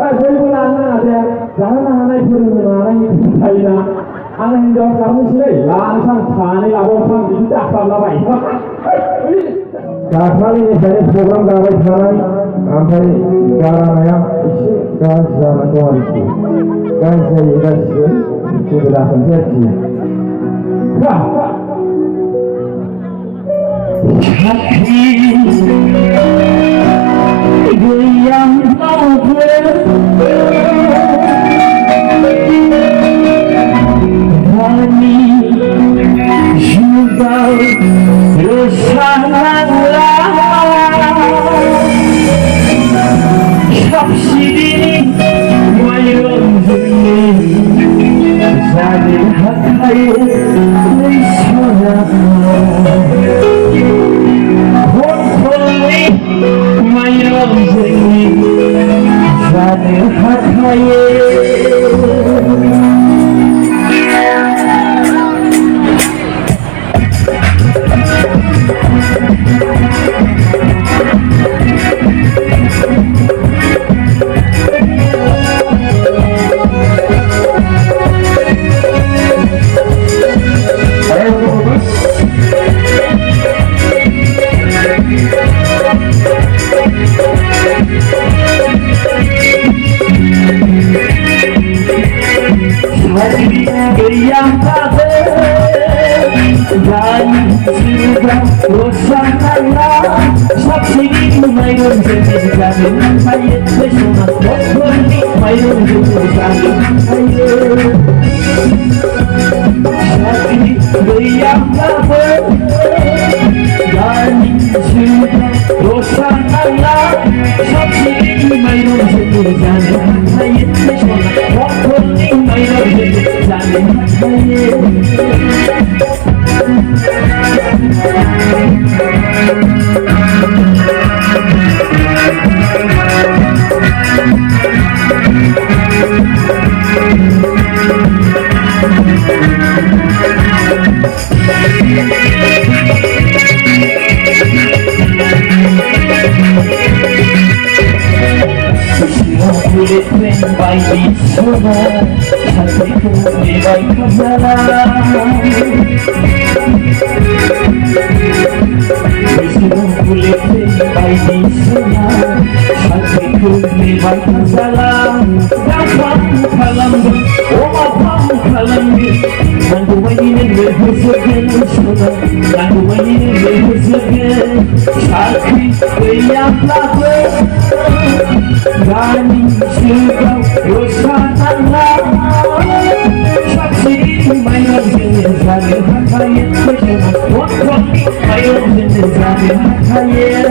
저희 분한테 자나하나의 부르는 하이나 하나님 저 사무실에 랑상 차네 라봉상 진짜 살라바이 kali ini dari program kawai sekarang sampai sekarang ya isi gaza koalisi gaza ini sudah terjadi wah hati yang mau berani juga bersama Subsidi mayroon din Sabi kayo may sarap Hopefully mayroon din Sabi kayo yang tak dan sudah bersamalah subsidi mayroon din kami ayat bersama subsidi mayroon din kami subsidi yang tak dan sudah bersamalah subsidi mayroon din kami ayat bersama subsidi mayroon din kami kulit membay di sana hatiku membay kejalan Bismillah kulit membay di sana hatiku membay kejalan Gapang kalambi, omapang kalambi Nandu mayinin berhuzurgen sana Nandu mayinin berhuzurgen Sakri beyaklahu Gani sudah bersamalah Subsidi mayroon din kami hayat bersama Subsidi mayroon din kami hayat